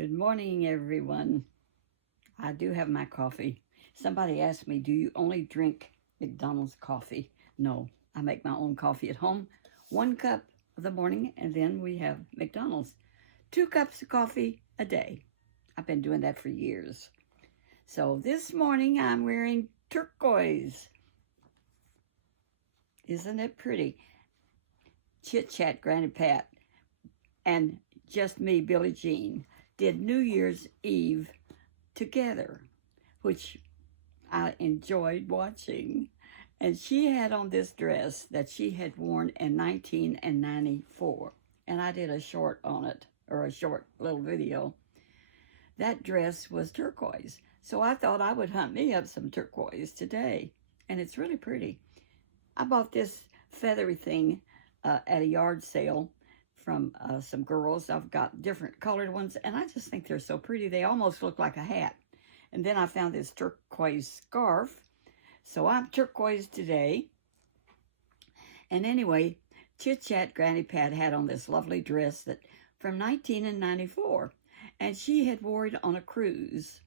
Good morning, everyone. I do have my coffee. Somebody asked me, do you only drink McDonald's coffee? No, I make my own coffee at home. 1 cup of the morning, and then we have McDonald's. 2 cups of coffee a day. I've been doing that for years. So this morning I'm wearing turquoise. Isn't it pretty? Chit Chat Granny Pat and Just Me, Billie Jean, did New Year's Eve together, which I enjoyed watching. And she had on this dress that she had worn in 1994. And I did a short on it, or a short little video. That dress was turquoise. So I thought I would hunt me up some turquoise today. And it's really pretty. I bought this feathery thing at a yard sale from some girls. I've got different colored ones, and I just think they're so pretty. They almost look like a hat. And then I found this turquoise scarf. So I'm turquoise today. And anyway, Chit Chat Granny Pat had on this lovely dress that from 1994. And she had wore it on a cruise.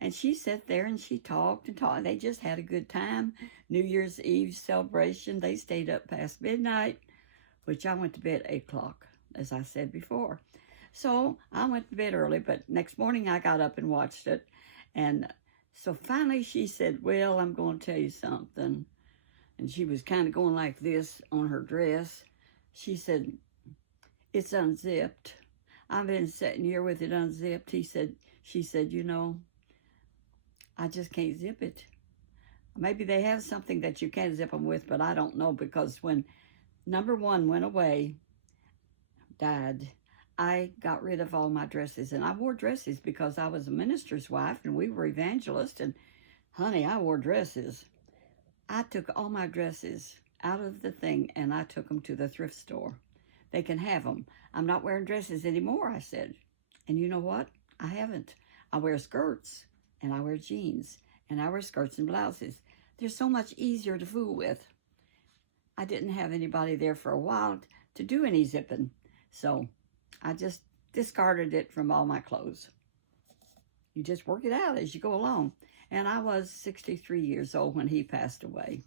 And she sat there and she talked and talked. They just had a good time. New Year's Eve celebration. They stayed up past midnight, which I went to bed at 8 o'clock, as I said before. So I went to bed early, but next morning I got up and watched it. And so finally she said, well, I'm going to tell you something. And she was kind of going like this on her dress. She said, it's unzipped. I've been sitting here with it unzipped. She said, you know, I just can't zip it. Maybe they have something that you can't zip them with, but I don't know, because when number one went away, died, I got rid of all my dresses. And I wore dresses because I was a minister's wife and we were evangelists. And honey, I wore dresses. I took all my dresses out of the thing and I took them to the thrift store. They can have them. I'm not wearing dresses anymore, I said. And you know what? I haven't. I wear skirts and I wear jeans and I wear skirts and blouses. They're so much easier to fool with. I didn't have anybody there for a while to do any zipping. So I just discarded it from all my clothes. You just work it out as you go along. And I was 63 years old when he passed away.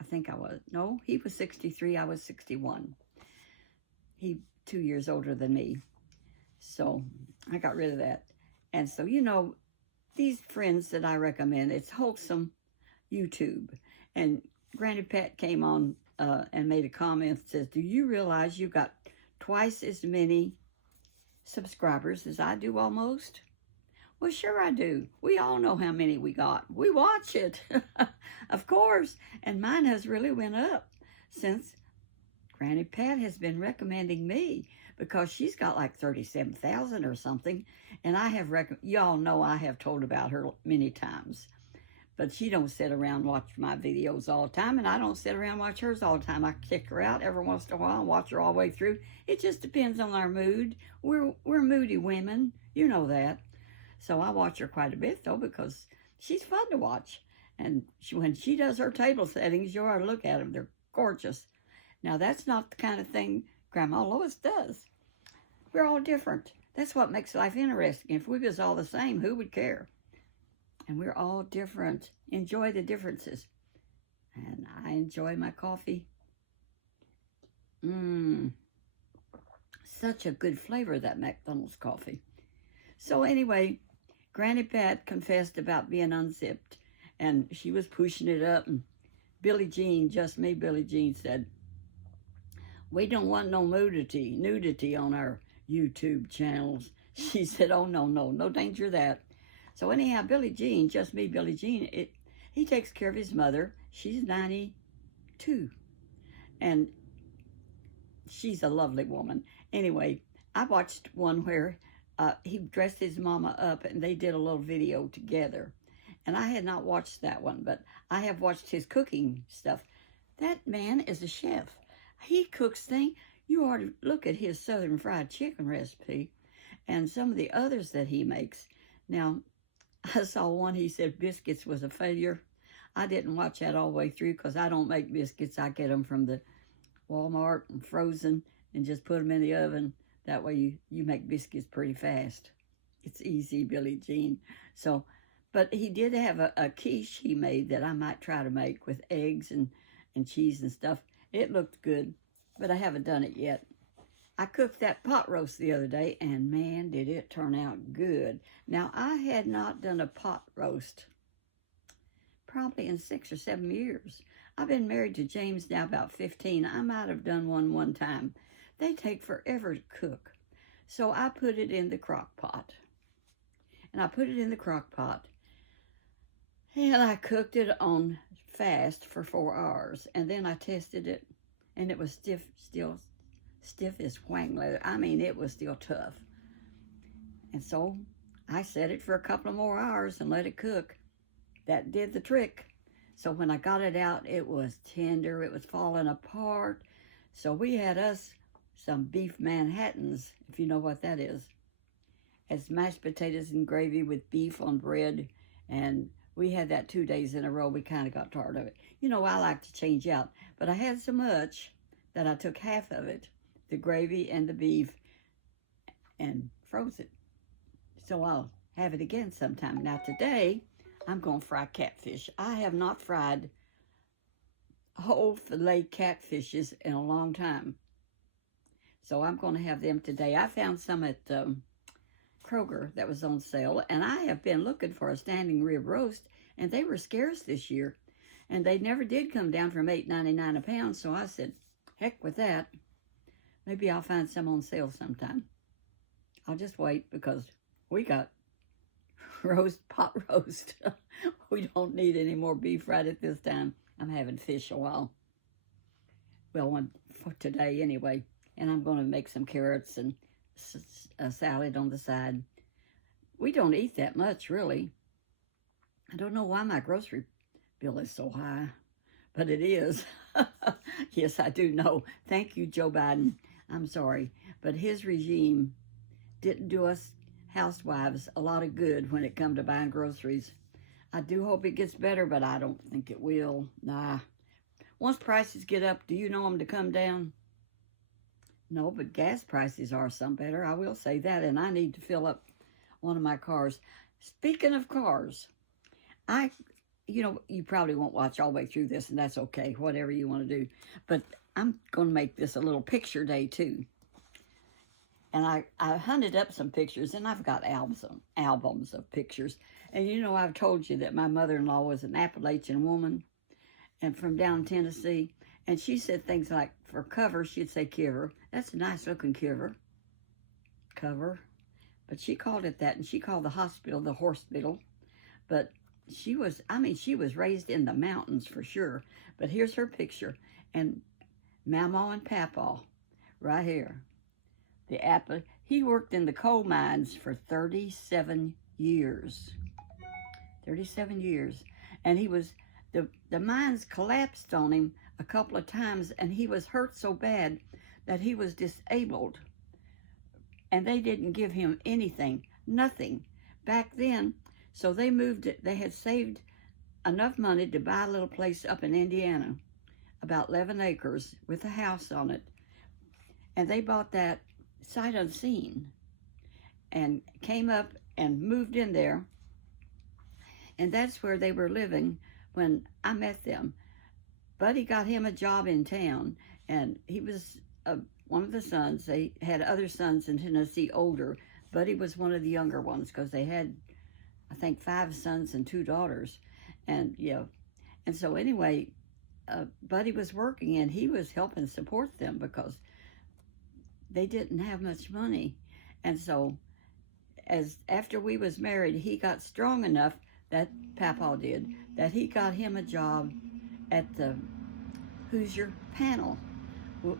I think I was. No, he was 63. I was 61. He 2 years older than me. So I got rid of that. And so, you know, these friends that I recommend, it's wholesome YouTube. And Granny Pat came on and made a comment that says, do you realize you got twice as many subscribers as I do almost? Well, sure I do. We all know how many we got. We watch it, of course. And mine has really went up since Granny Pat has been recommending me, because she's got like 37,000 or something. And I have, y'all know I have told about her many times. But she don't sit around and watch my videos all the time, and I don't sit around and watch hers all the time. I kick her out every once in a while and watch her all the way through. It just depends on our mood. We're moody women. You know that. So I watch her quite a bit, though, because she's fun to watch. And when she does her table settings, you ought to look at them. They're gorgeous. Now, that's not the kind of thing Grandma Lois does. We're all different. That's what makes life interesting. If we was all the same, who would care? And we're all different. Enjoy the differences. And I enjoy my coffee. Such a good flavor, that McDonald's coffee. So anyway, Granny Pat confessed about being unzipped. And she was pushing it up. And Billie Jean, Just Me, Billie Jean said, we don't want no nudity on our YouTube channels. She said, oh, no danger of that. So anyhow, Billie Jean, Just Me, Billie Jean, he takes care of his mother. She's 92. And she's a lovely woman. Anyway, I watched one where he dressed his mama up and they did a little video together. And I had not watched that one, but I have watched his cooking stuff. That man is a chef. He cooks things. You ought to look at his Southern fried chicken recipe and some of the others that he makes. Now, I saw one, he said biscuits was a failure. I didn't watch that all the way through because I don't make biscuits. I get them from the Walmart and frozen and just put them in the oven. That way you make biscuits pretty fast. It's easy, Billie Jean. So, but he did have a quiche he made that I might try to make with eggs and cheese and stuff. It looked good, but I haven't done it yet. I cooked that pot roast the other day, and man, did it turn out good. Now, I had not done a pot roast probably in 6 or 7 years. I've been married to James now about 15. I might have done one time. They take forever to cook. So I put it in the crock pot. And I put it in the crock pot. And I cooked it on fast for 4 hours. And then I tested it. And it was still stiff as whang leather. I mean, it was still tough. And so I set it for a couple of more hours and let it cook. That did the trick. So when I got it out, it was tender. It was falling apart. So we had us some beef Manhattans, if you know what that is. It's mashed potatoes and gravy with beef on bread. And we had that 2 days in a row. We kind of got tired of it. You know, I like to change out. But I had so much that I took half of it, the gravy and the beef, and froze it. So I'll have it again sometime. Now today, I'm going to fry catfish. I have not fried whole fillet catfishes in a long time. So I'm going to have them today. I found some at Kroger that was on sale, and I have been looking for a standing rib roast, and they were scarce this year. And they never did come down from $8.99 a pound, so I said, heck with that. Maybe I'll find some on sale sometime. I'll just wait because we got pot roast. We don't need any more beef right at this time. I'm having fish a while. Well, one for today anyway. And I'm going to make some carrots and a salad on the side. We don't eat that much, really. I don't know why my grocery bill is so high, but it is. Yes, I do know. Thank you, Joe Biden. I'm sorry, but his regime didn't do us housewives a lot of good when it come to buying groceries. I do hope it gets better, but I don't think it will. Nah. Once prices get up, do you know them to come down? No, but gas prices are some better. I will say that, and I need to fill up one of my cars. Speaking of cars, you probably won't watch all the way through this, and that's okay, whatever you want to do. But I'm going to make this a little picture day, too. And I hunted up some pictures, and I've got albums of pictures. And I've told you that my mother-in-law was an Appalachian woman and from down Tennessee. And she said things like, for cover, she'd say kiver. That's a nice-looking cover. But she called it that, and she called the hospital the hospital. But she was raised in the mountains for sure. But here's her picture. And Mama and Papa, right here. He worked in the coal mines for 37 years. 37 years. And the mines collapsed on him a couple of times, and he was hurt so bad that he was disabled. And they didn't give him anything, nothing, back then. So they had saved enough money to buy a little place up in Indiana, about 11 acres with a house on it. And they bought that sight unseen and came up and moved in there. And that's where they were living when I met them. Buddy got him a job in town, and he was one of the sons. They had other sons in Tennessee, older. Buddy was one of the younger ones because they had, I think, 5 sons and 2 daughters. And so anyway, Buddy was working, and he was helping support them because they didn't have much money. And so after we was married, he got strong enough, that Papa did, that he got him a job at the Hoosier Panel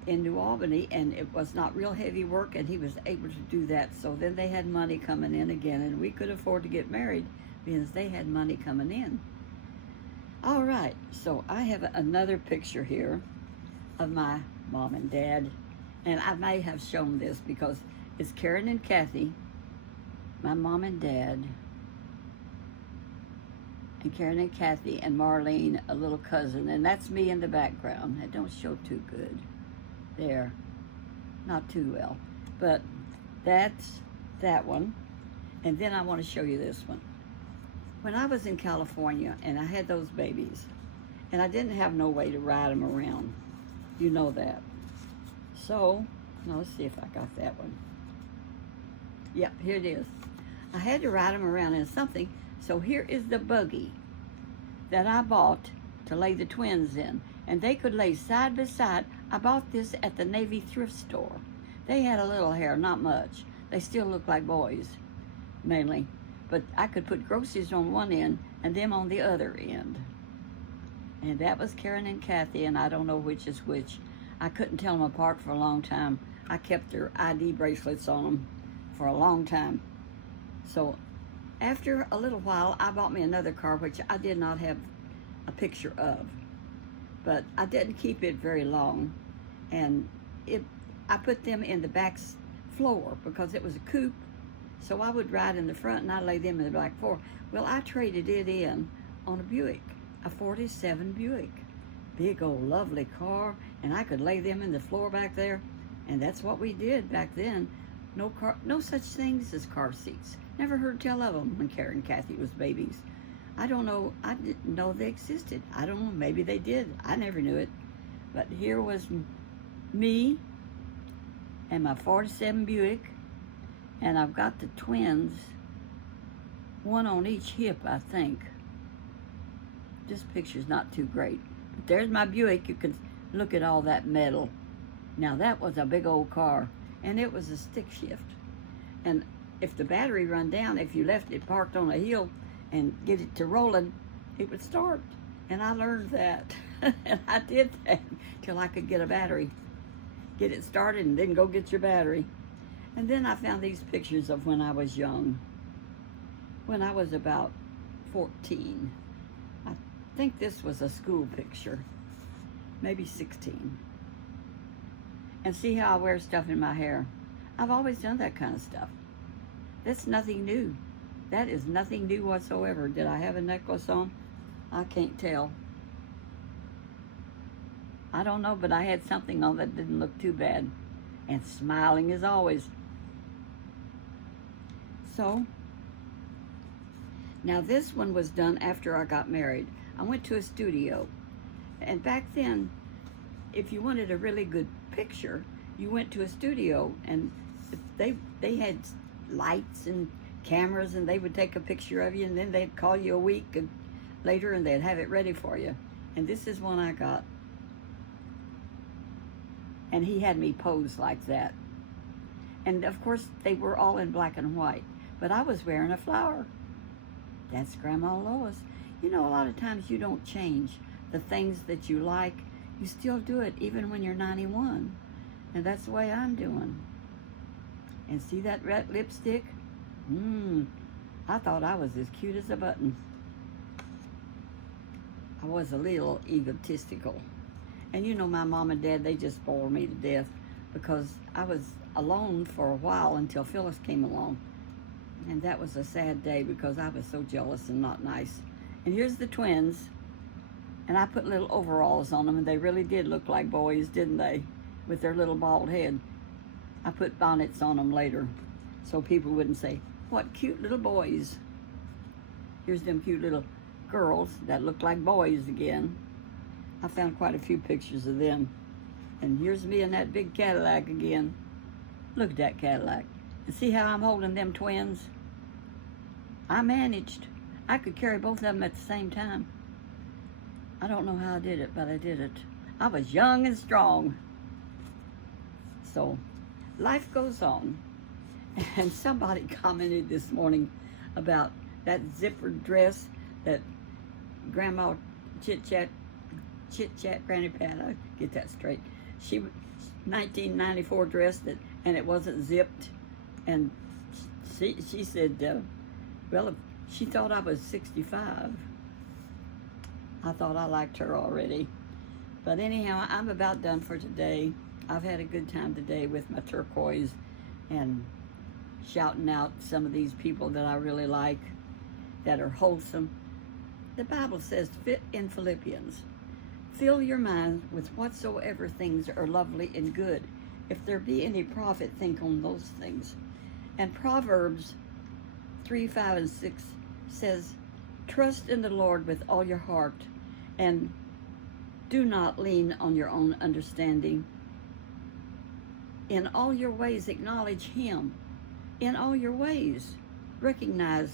in New Albany, and it was not real heavy work, and he was able to do that. So then they had money coming in again, and we could afford to get married because they had money coming in. All right, so I have another picture here of my mom and dad, and I may have shown this because it's Karen and Kathy, my mom and dad, and Karen and Kathy and Marlene, a little cousin, and that's me in the background. It don't show too good there, not too well, but that's that one. And then I want to show you this one. When I was in California and I had those babies, and I didn't have no way to ride them around. You know that. So, now let's see if I got that one. Yep, here it is. I had to ride them around in something, so here is the buggy that I bought to lay the twins in. And they could lay side by side. I bought this at the Navy thrift store. They had a little hair, not much. They still look like boys, mainly. But I could put groceries on one end and them on the other end. And that was Karen and Kathy, and I don't know which is which. I couldn't tell them apart for a long time. I kept their ID bracelets on them for a long time. So after a little while, I bought me another car, which I did not have a picture of. But I didn't keep it very long. And I put them in the back floor because it was a coupe. So I would ride in the front and I'd lay them in the back floor. Well, I traded it in on a Buick, a 47 Buick. Big old lovely car, and I could lay them in the floor back there. And that's what we did back then. No such things as car seats. Never heard tell of them when Karen and Kathy was babies. I don't know, I didn't know they existed. I don't know, maybe they did. I never knew it. But here was me and my 47 Buick, and I've got the twins, one on each hip, I think. This picture's not too great. But there's my Buick. You can look at all that metal. Now that was a big old car, and it was a stick shift. And if the battery run down, if you left it parked on a hill and get it to rolling, it would start. And I learned that. And I did that till I could get a battery. Get it started and then go get your battery. And then I found these pictures of when I was young. When I was about 14. I think this was a school picture. Maybe 16. And see how I wear stuff in my hair. I've always done that kind of stuff. That's nothing new. That is nothing new whatsoever. Did I have a necklace on? I can't tell. I don't know, but I had something on that didn't look too bad. And smiling as always. So, now this one was done after I got married. I went to a studio. And back then, if you wanted a really good picture, you went to a studio, and they had lights and cameras, and they would take a picture of you, and then they'd call you a week later and they'd have it ready for you. And this is one I got. And he had me pose like that. And of course, they were all in black and white, but I was wearing a flower. That's Grandma Lois. You know, a lot of times you don't change the things that you like. You still do it even when you're 91. And that's the way I'm doing. And see that red lipstick? I thought I was as cute as a button. I was a little egotistical. And you know, my mom and dad, they just spoiled me to death because I was alone for a while until Phyllis came along. And that was a sad day because I was so jealous and not nice. And here's the twins. And I put little overalls on them, and they really did look like boys, didn't they? With their little bald head. I put bonnets on them later so people wouldn't say, what cute little boys. Here's them cute little girls that look like boys again. I found quite a few pictures of them. And here's me in that big Cadillac again. Look at that Cadillac. And see how I'm holding them twins? I managed. I could carry both of them at the same time. I don't know how I did it, but I did it. I was young and strong. So, life goes on. And somebody commented this morning about that zippered dress that Grandma Chit-Chat Granny Pat, I get that straight. She 1994 dress that, and it wasn't zipped. And she said, well, she thought I was 65. I thought I liked her already. But anyhow, I'm about done for today. I've had a good time today with my turquoise and shouting out some of these people that I really like, that are wholesome. The Bible says in Philippians, fill your mind with whatsoever things are lovely and good. If there be any profit, think on those things. And Proverbs 3, 5, and 6 says, trust in the Lord with all your heart, and do not lean on your own understanding. In all your ways, acknowledge Him. In all your ways, recognize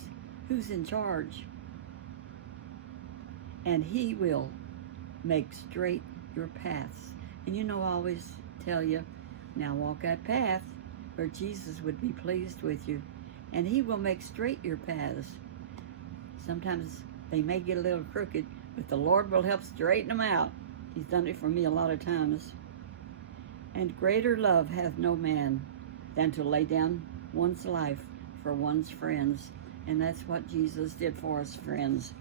who's in charge. And He will make straight your paths. And you know, I always tell you, now walk that path where Jesus would be pleased with you. And He will make straight your paths. Sometimes they may get a little crooked, but the Lord will help straighten them out. He's done it for me a lot of times. And greater love hath no man than to lay down one's life for one's friends. And that's what Jesus did for us, friends.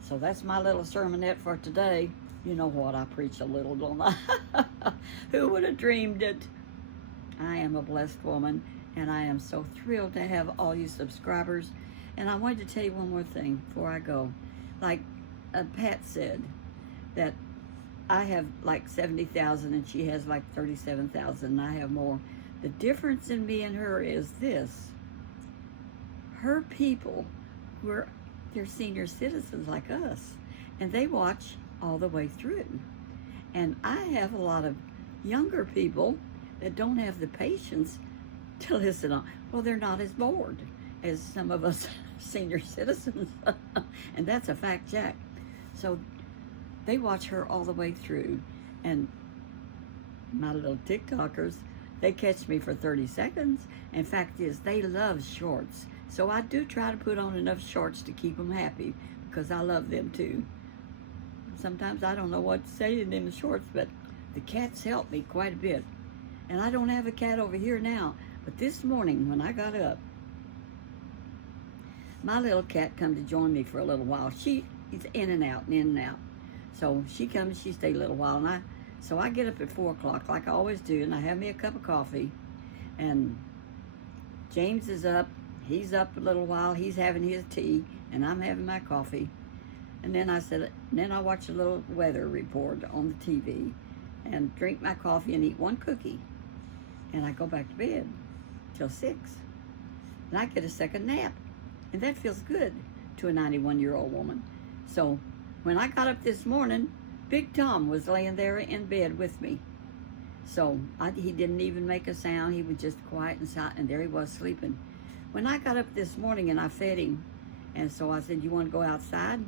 So that's my little sermonette for today. You know what, I preach a little, don't I? Who would have dreamed it? I am a blessed woman, and I am so thrilled to have all you subscribers. And I wanted to tell you one more thing before I go. Like Pat said, that I have like 70,000 and she has like 37,000 and I have more. The difference in me and her is this. Her people they're senior citizens like us, and they watch all the way through. And I have a lot of younger people that don't have the patience to listen on. Well, they're not as bored as some of us senior citizens. And that's a fact, Jack. So they watch her all the way through. And my little TikTokers, they catch me for 30 seconds. And fact is, they love shorts. So I do try to put on enough shorts to keep them happy, because I love them too. Sometimes I don't know what to say in them shorts, but the cats help me quite a bit. And I don't have a cat over here now, but this morning when I got up, my little cat come to join me for a little while. She's in and out and in and out. So she comes, she stays a little while, and so I get up at 4 o'clock like I always do, and I have me a cup of coffee. And James is up. He's up a little while. He's having his tea, and I'm having my coffee. And then I watch a little weather report on the TV, and drink my coffee and eat one cookie. And I go back to bed till 6. And I get a second nap. And that feels good to a 91-year-old woman. So when I got up this morning, Big Tom was laying there in bed with me. So he didn't even make a sound. He was just quiet and silent, and there he was sleeping. When I got up this morning and I fed him, and so I said, you want to go outside?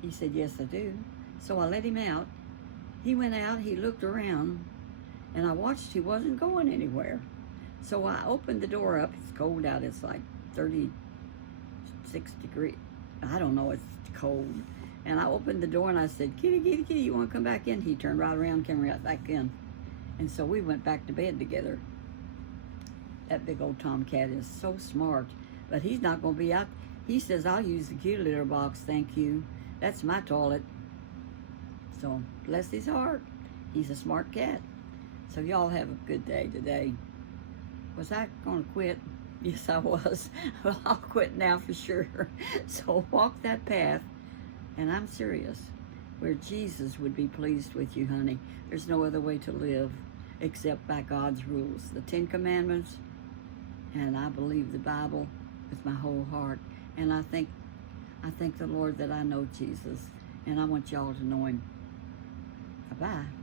He said, yes, I do. So I let him out. He went out, he looked around, and I watched. He wasn't going anywhere. So I opened the door up. It's cold out. It's like 36 degrees. I don't know, it's cold. And I opened the door and I said, kitty, kitty, kitty, you want to come back in? He turned right around, came right back in. And so we went back to bed together. That big old tomcat is so smart, but he's not going to be out. He says, I'll use the kitty litter box, thank you. That's my toilet. So, bless his heart. He's a smart cat. So y'all have a good day today. Was I going to quit? Yes, I was. Well, I'll quit now for sure. So walk that path, and I'm serious, where Jesus would be pleased with you, honey. There's no other way to live except by God's rules. The 10 Commandments, and I believe the Bible with my whole heart. And I thank the Lord that I know Jesus, and I want y'all to know Him. Bye-bye.